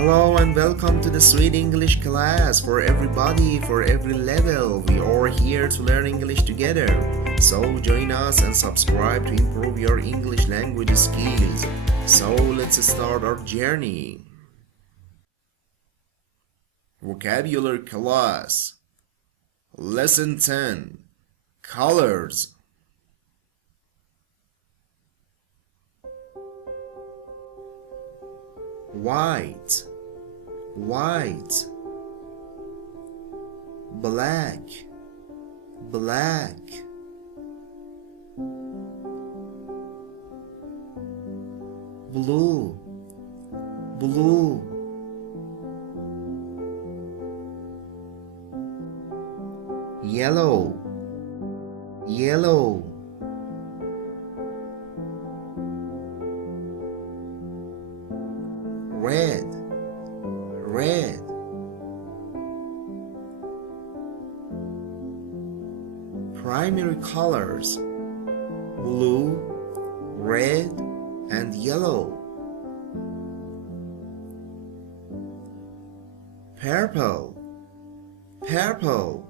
Hello and welcome to the Sweet English class for everybody, for every level. We are here to learn English together. So join us and subscribe to improve your English language skills. So let's start our journey. Vocabulary class. Lesson 10. Colors. White, white. Black, black. Blue, blue. Yellow, yellow. Red, red. Primary colors: blue, red, and yellow. Purple, purple.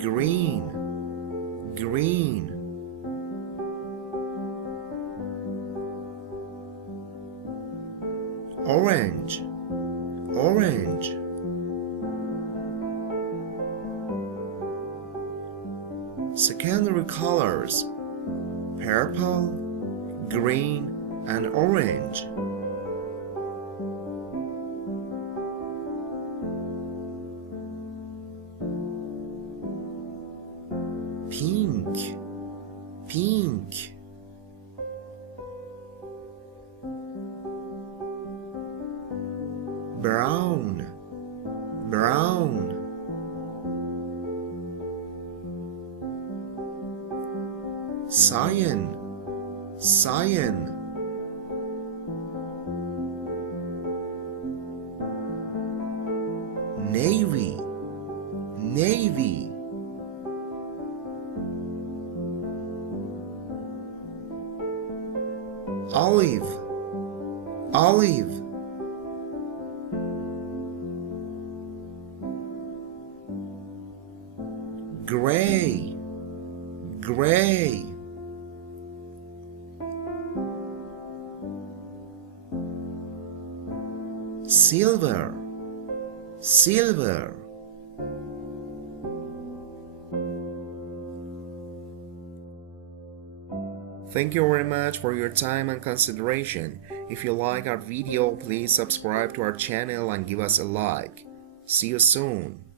Green, green. Orange, orange. Secondary colors: purple, green, and orange. Pink, pink. Brown, brown. Cyan, cyan. Navy, navy. Olive, olive. Gray, gray. Silver, silver. Thank you very much for your time and consideration. If you like our video, please subscribe to our channel and give us a like. See you soon.